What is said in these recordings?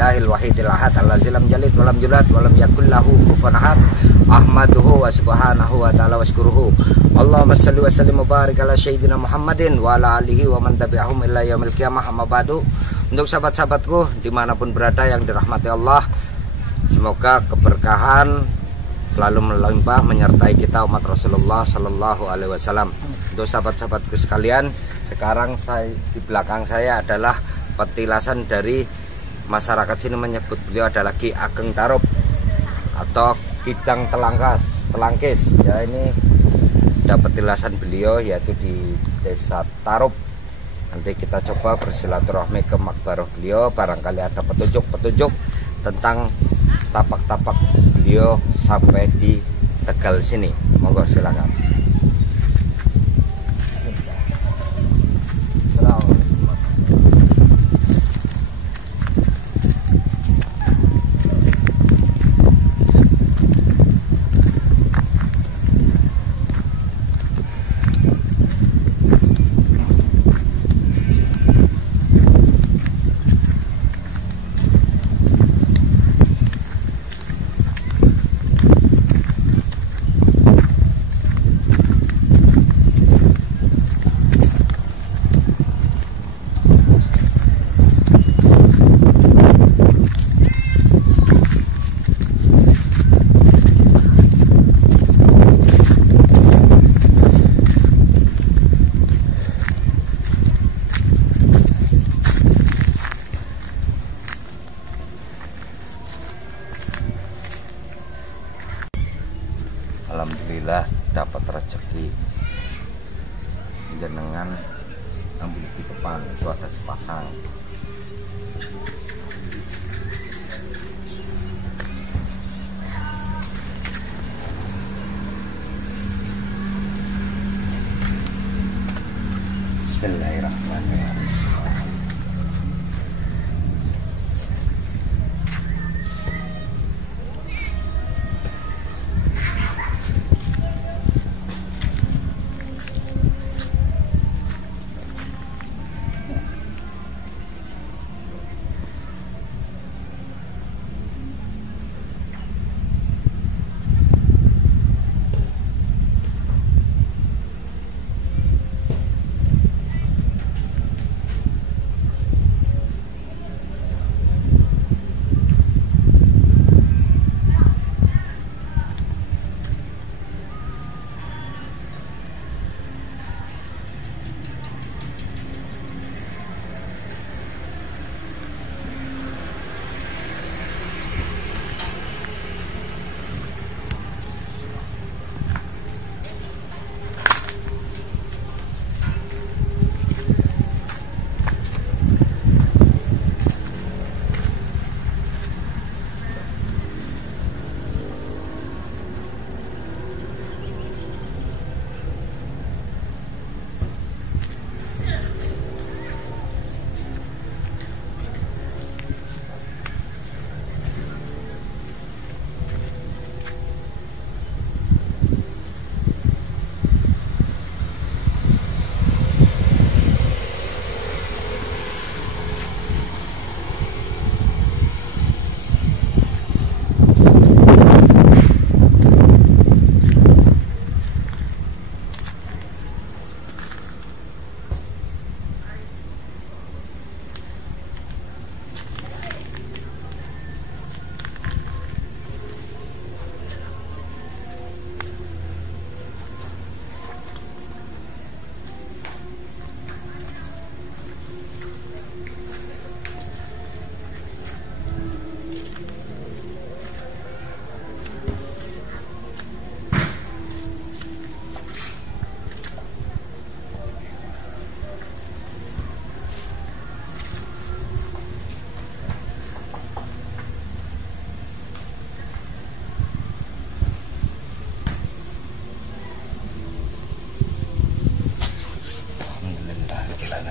Bismillahil wahidil ahad allazi lam yalid wa lam yulad wa lam yakul lahu kufuwan ahad. Ahmaduhu wa subhanahu wa ta'ala washkuruhu. Allahumma shalli wa sallim wa barik ala sayyidina Muhammadin wa ala alihi wa man tabi'ahum ila yaumil qiyamah. Amma ba'du. Untuk sahabat-sahabatku dimanapun berada yang dirahmati Allah, semoga keberkahan selalu melimpah menyertai kita umat Rasulullah Sallallahu Alaihi Wasallam. Untuk sahabat-sahabatku sekalian, sekarang di belakang saya adalah petilasan dari masyarakat sini menyebut beliau adalah Ki Ageng Tarup atau Kidang Telangkis. Ya, ini ada petilasan beliau yaitu di Desa Tarup. Nanti kita coba bersilaturahmi ke makbarah beliau, barangkali ada petunjuk-petunjuk tentang tapak-tapak beliau sampai di Tegal sini. Monggo silakan. Alhamdulillah dapat rezeki jenengan ambil di depan itu ada sepasang. Bismillahirrahmanirrahim.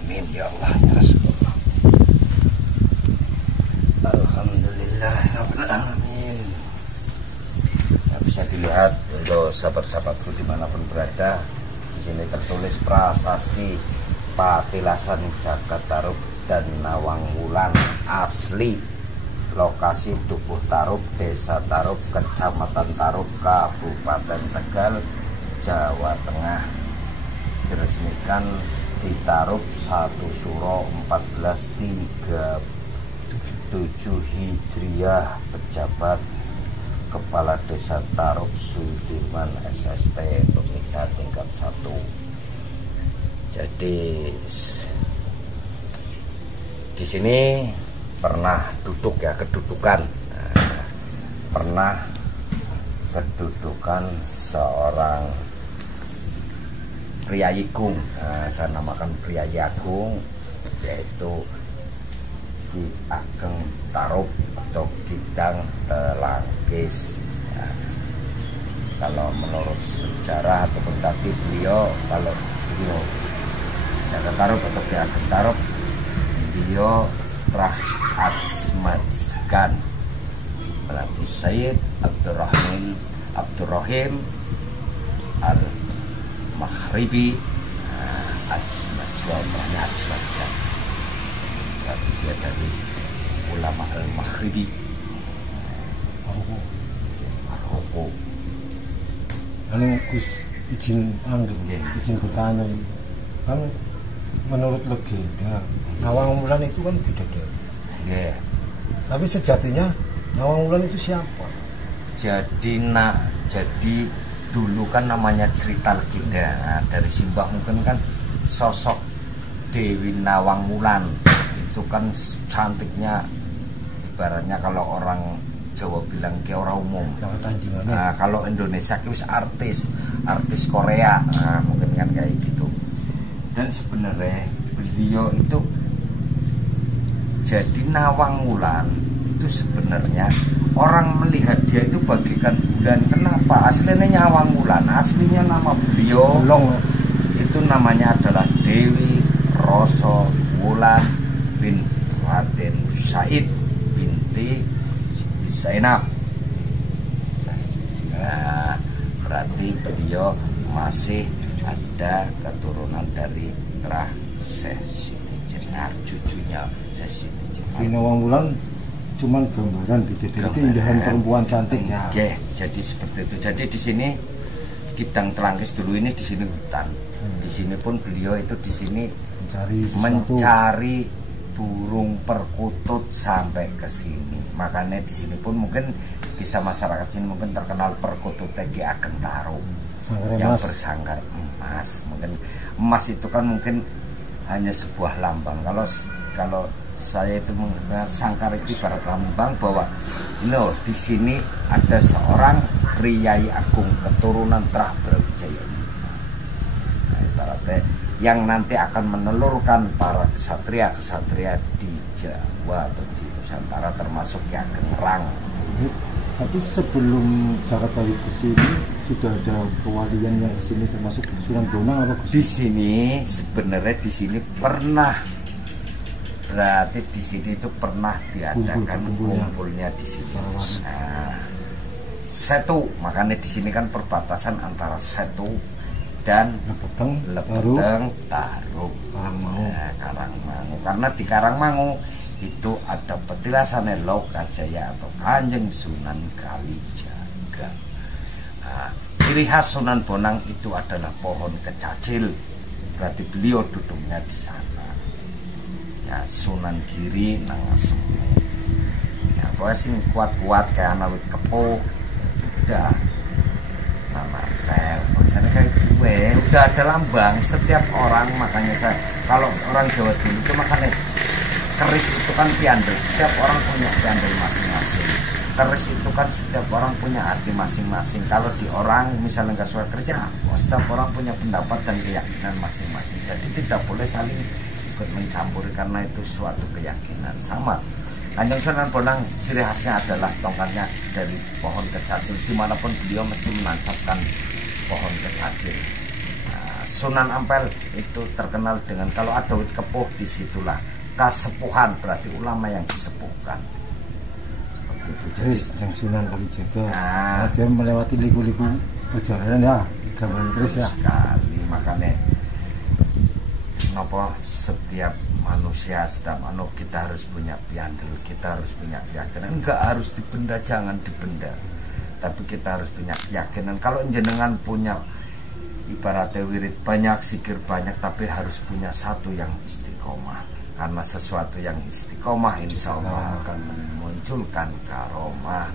Amin ya Allah ya Rasulullah. Alhamdulillah rabbil alamin. Ya, bisa dilihat untuk sahabat-sahabatku dimanapun berada, di sini tertulis prasasti Patilasan Jagat Tarup dan Nawang Wulan asli lokasi Dukuh Tarub, Desa Tarub, Kecamatan Tarub, Kabupaten Tegal, Jawa Tengah. Diresmikan di Tarub 1 Suro 1437 Hijriah. Pejabat Kepala Desa Tarub Sudirman SST, Pemida tingkat 1. Jadi di sini pernah duduk ya, kedudukan pernah kedudukan seorang Priyayi Agung, saya namakan Priyayi Agung, yaitu Ki Ageng Tarub atau Kidang Telangkis. Kalau menurut sejarah ataupun tadi beliau, kalau beliau Jaga Tarub atau Ki Ageng Tarub, beliau telah asmajkan berarti Sayyid Abdurrahim Al-Maghribi, asmajkan berarti dia dari ulama Al-Maghribi, Maroko. Gus, izin bertanya, kan menurut legenda Nawang Wulan itu kan bidadari. Yeah. Tapi sejatinya Nawang Wulan itu siapa? Jadi dulu kan namanya cerita legenda. Nah, dari Simbah mungkin kan sosok Dewi Nawang Wulan itu kan cantiknya, ibaratnya kalau orang Jawa bilang ke orang umum. Nah, kalau Indonesia itu artis Korea, nah, mungkin kan kayak gitu. Dan sebenarnya beliau itu jadi Nawang Wulan itu sebenarnya orang melihat dia itu bagaikan bulan. Kenapa? Aslinya Nawang Wulan, aslinya nama beliau itu namanya adalah Dewi Roso Wulan bin Raden Said binti Siti Zainab. Nah, berarti beliau masih ada keturunan dari Syekh Siti Jenar, cucunya Syekh Siti Jenar. Nawang Wulan cuman gambaran bidadari, keindahan perempuan cantik ya. Oke, jadi seperti itu. Jadi di sini Kidang Telangkis dulu ini di sini hutan. Di sini pun beliau itu di sini mencari burung perkutut sampai ke sini. Makanya di sini pun mungkin bisa masyarakat sini mungkin terkenal perkutut Ki Ageng Tarub yang bersangkar emas. Mungkin emas itu kan mungkin hanya sebuah lambang. Kalau saya itu mengenal sangkar itu ibarat lambang bahwa di sini ada seorang Priyayi Agung keturunan Trah Brawijaya. Nah, ibaratnya yang nanti akan menelurkan para kesatria di Jawa atau di Nusantara termasuk Ki Ageng Rang. Tapi sebelum Jakarta ke sini sudah ada kewalian yang ke sini termasuk Sunan Bonang apa? Di sini sebenarnya di sini pernah, berarti di sini itu pernah diadakan kumpulnya di sini. Nah, Setu, makanya di sini kan perbatasan antara Setu dan Lepeteng Tarub, Karangmangu. Karena di Karangmangu itu ada petilasannya Lokajaya atau Kanjeng Sunan Kalijaga. Nah, ciri khas Sunan Bonang itu adalah pohon kecacil, berarti beliau duduknya di sana. Ya, Sunan Giri Nangasemu. Ya, pokoknya sing kuat-kuat kayak anak wit kepo, udah nama tel. Misalnya kayak gue, udah ada lambang setiap orang. Makanya saya, kalau orang Jawa dulu itu makanya keris itu kan piandel, setiap orang punya piandel masing-masing. Keris itu kan setiap orang punya arti masing-masing. Kalau di orang misalnya nggak suka keris, ya setiap orang punya pendapat dan keyakinan masing-masing. Jadi tidak boleh saling ikut mencampuri karena itu suatu keyakinan. Sama Kanjeng Sunan Bonang ciri khasnya adalah tongkatnya dari pohon kecacil. Dimanapun beliau mesti menancapkan pohon kecacil. Nah, Sunan Ampel itu terkenal dengan kalau ada wit kepuh, disitulah kasepuhan, berarti ulama yang disepuhkan. Seperti itu. Jadi yang Sunan Kalijaga, dia melewati liku-liku perjalanan ya, gambaran terus ya. Sekali, makanya kenapa setiap manusia, setiap kita harus punya piandel, kita harus punya keyakinan. Enggak harus dibenda, jangan dibenda, tapi kita harus punya keyakinan. Kalau jenengan punya ibaratnya wirid banyak, zikir banyak, tapi harus punya satu yang istiqomah. Karena sesuatu yang istiqomah insya Allah akan memunculkan karomah.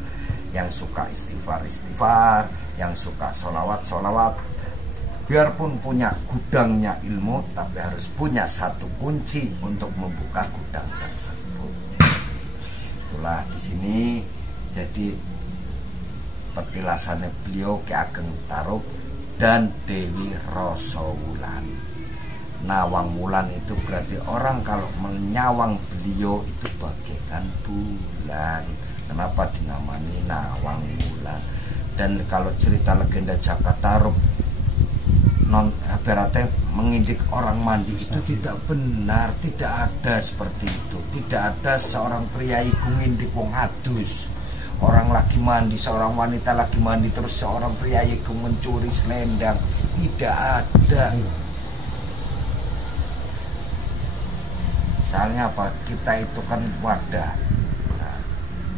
Yang suka istighfar, yang suka solawat, biarpun punya gudangnya ilmu, tapi harus punya satu kunci untuk membuka gudang tersebut. Itulah di sini jadi petilasannya beliau Ki Ageng Tarub dan Dewi Rosowulan. Nawang Wulan itu berarti orang kalau menyawang beliau itu bagaikan bulan. Kenapa dinamani Nawang Wulan? Dan kalau cerita legenda Jaka Tarub berarti mengindik orang mandi itu tidak benar, tidak ada seperti itu. Tidak ada seorang pria iku ngindik wong adus. Orang lagi mandi, seorang wanita lagi mandi terus seorang pria iku mencuri selendang. Tidak ada. Soalnya apa? Kita itu kan wadah. Nah,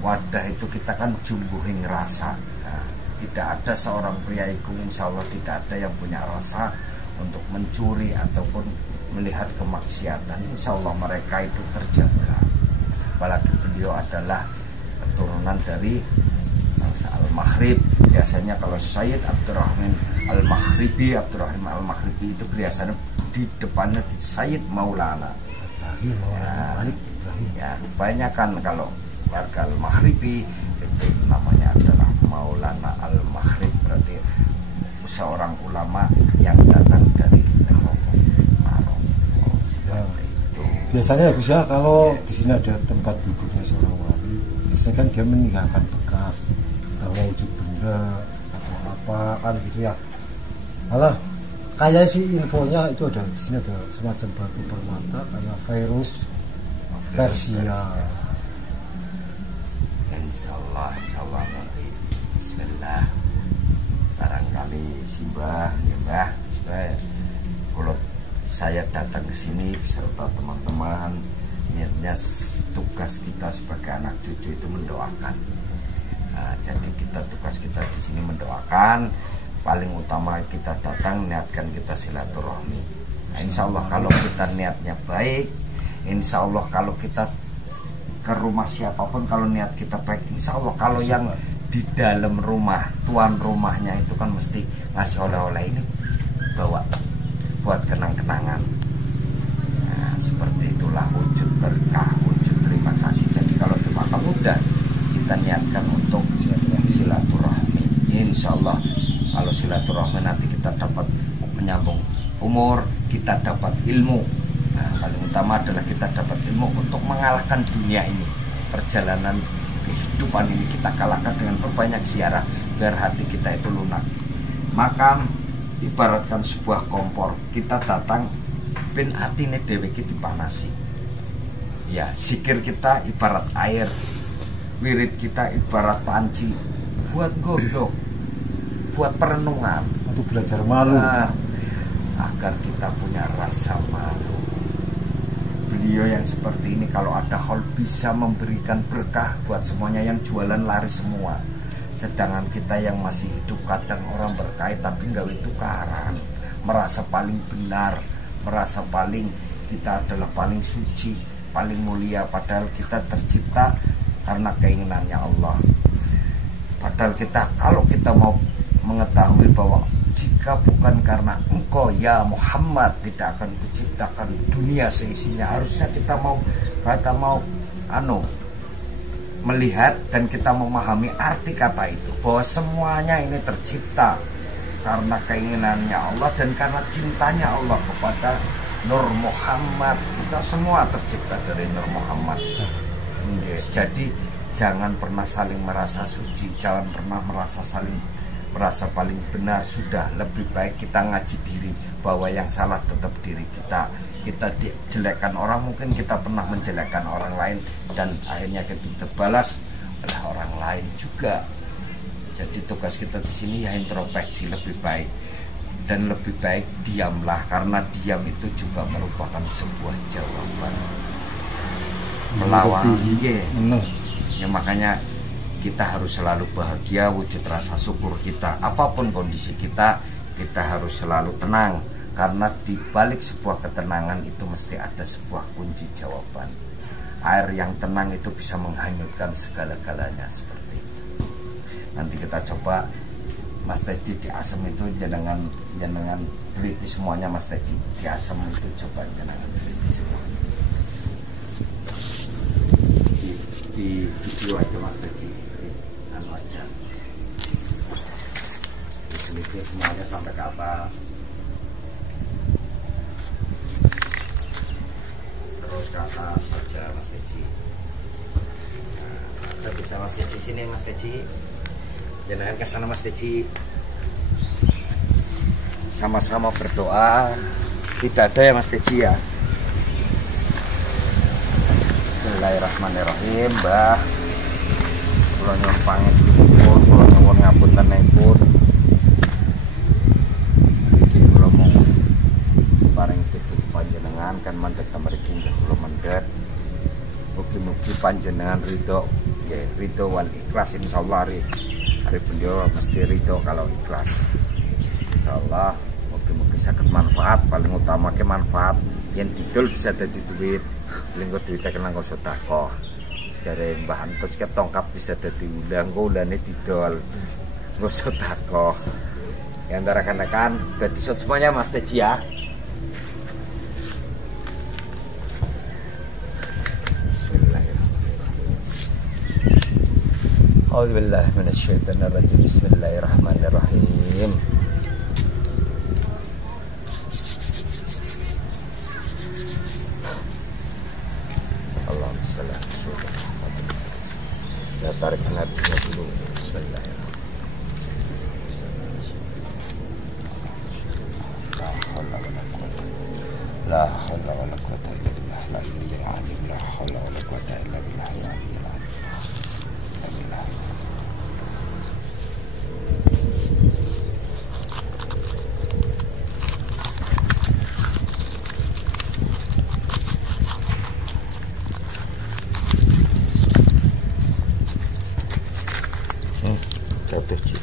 wadah itu kita kan jumbuhin rasa. Nah, tidak ada seorang pria itu, insya Allah tidak ada yang punya rasa untuk mencuri ataupun melihat kemaksiatan. Insya Allah mereka itu terjaga. Apalagi beliau adalah keturunan dari bangsa Al-Maghrib. Biasanya kalau Sayyid Abdurrahman Al-Maghribi, Abdurrahman Al-Maghribi itu biasanya di depannya Sayyid Maulana. Ya, kebanyakan kalau warga Al-Maghribi itu namanya adalah Maulana Al-Maghrib, berarti seorang ulama yang datang dari Maroko. Seperti itu. Biasanya Gus ya, kalau di sini ada tempat duduknya seorang wali, biasanya kan dia meninggalkan bekas, kalau wujud benda atau apa kan gitu ya. Malah kayak sih infonya itu ada di sini, ada semacam batu permata kayak virus Persia. Insya Allah nanti Bismillah barangkali simbah ya Mbah, kalau saya datang ke sini beserta teman-teman, niatnya tugas kita sebagai anak cucu itu mendoakan. Nah, jadi tugas kita di sini mendoakan. Paling utama kita datang niatkan kita silaturahmi. Nah, insya Allah kalau kita niatnya baik, insya Allah kalau kita ke rumah siapapun kalau niat kita baik, insya Allah kalau yang di dalam rumah tuan rumahnya itu kan mesti ngasih oleh-oleh ini bawa buat kenang-kenangan. Nah, seperti itulah wujud berkah, wujud terima kasih. Jadi kalau di makam udah kita niatkan untuk silaturahmi, insya Allah kalau silaturahmi nanti kita dapat menyambung umur, kita dapat ilmu. Nah, paling utama adalah kita dapat ilmu untuk mengalahkan dunia ini. Perjalanan kehidupan ini kita kalahkan dengan berbanyak ziarah biar hati kita itu lunak. Makam ibaratkan sebuah kompor, kita datang ben atine dhewe iki dipanasi. Ya, zikir kita ibarat air, wirid kita ibarat panci buat godok, buat perenungan, untuk belajar malu. Nah, agar kita punya rasa malu. Beliau yang seperti ini kalau ada hal bisa memberikan berkah buat semuanya, yang jualan laris semua. Sedangkan kita yang masih hidup kadang orang berkait tapi nggak tukaran, merasa paling benar, merasa paling kita adalah paling suci, paling mulia, padahal kita tercipta karena keinginannya Allah. Padahal kita kalau kita mau mengetahui bahwa jika bukan karena engkau ya Muhammad tidak akan kuciptakan dunia seisinya, harusnya kita mau melihat dan kita memahami arti kata itu, bahwa semuanya ini tercipta karena keinginannya Allah dan karena cintanya Allah kepada Nur Muhammad. Kita semua tercipta dari Nur Muhammad. Jadi jangan pernah saling merasa suci, jangan pernah merasa paling benar. Sudah lebih baik kita ngaji diri bahwa yang salah tetap diri kita. Kita dijelekkan orang, mungkin kita pernah menjelekkan orang lain dan akhirnya kita balas oleh orang lain juga. Jadi tugas kita di sini ya introspeksi lebih baik. dan lebih baik diamlah, karena diam itu juga merupakan sebuah jawaban. Melawan ya, makanya kita harus selalu bahagia, wujud rasa syukur kita. Apapun kondisi kita harus selalu tenang, karena di balik sebuah ketenangan itu mesti ada sebuah kunci jawaban. Air yang tenang itu bisa menghanyutkan segala-galanya, seperti itu. Nanti kita coba Mas Teji di asem itu, jenengan teliti semuanya. Mas Teji di asem itu coba jenengan teliti semua. Di video aja Mas Teji, anu aja. Teliti semuanya sampai ke atas. Terus ke atas saja Mas Teji. Nah, kita Mas Teji sini, Mas Teji. Jangan ke sana Mas Teji. Sama-sama berdoa. Tidak ada ya Mas Teji ya. Bismillahirrahmanirrahim. Mbah, kula nyuwun pangestu, kula nyuwun ngapuntenipun. Iki kula mung paring pitutur panjenengan kan mendhet mriki nggih kula mendhet. Mugi-mugi panjenengan ridho, nggih ridho wal ikhlas insyaallah. Hari beliau mesti ridho kalau ikhlas. Insyaallah mungkin sakit manfaat, paling utama ke manfaat yang didol bisa jadi duit. Linggo duitnya kena nggo sedekah. Jare Mbah Antus ke tongkat bisa jadi ulang, ulane didol nggo sedekah. Yang antara rekan-rekan jadi semuanya Mas Teji ya. A'udzubillahi minasyaitonirrajim. Bismillahirrahmanirrahim. Allahumma shalli ala Muhammad. Ya tarik nafasnya dulu. Bismillahirrahmanirrahim. La haula wala quwwata illa billah. La haula wala quwwata illa billah. Jatuh Ci.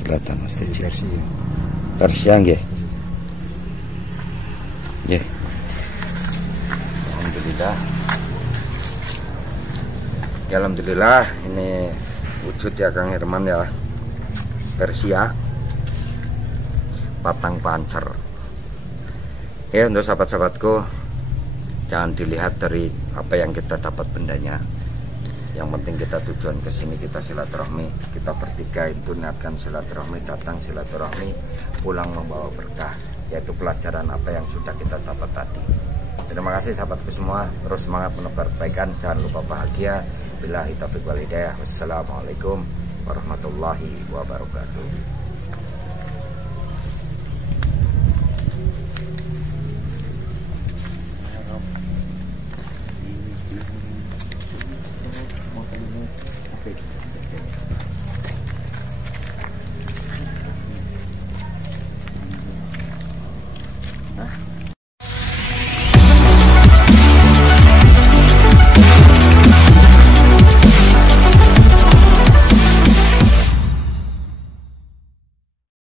Kelihatan Mas Teji versi nggih. Nggih. Alhamdulillah. Ya, alhamdulillah ini wujud ya Kang Herman ya. Persia Patang Pancer. Ya, untuk sahabat-sahabatku, jangan dilihat dari apa yang kita dapat bendanya. Yang penting kita tujuan ke sini, kita silaturahmi, kita bertiga itu niatkan silaturahmi, datang silaturahmi, pulang membawa berkah, yaitu pelajaran apa yang sudah kita dapat tadi. Terima kasih sahabatku semua, terus semangat menebar kebaikan, jangan lupa bahagia. Billahi taufiq wal hidayah. Wassalamualaikum warahmatullahi wabarakatuh.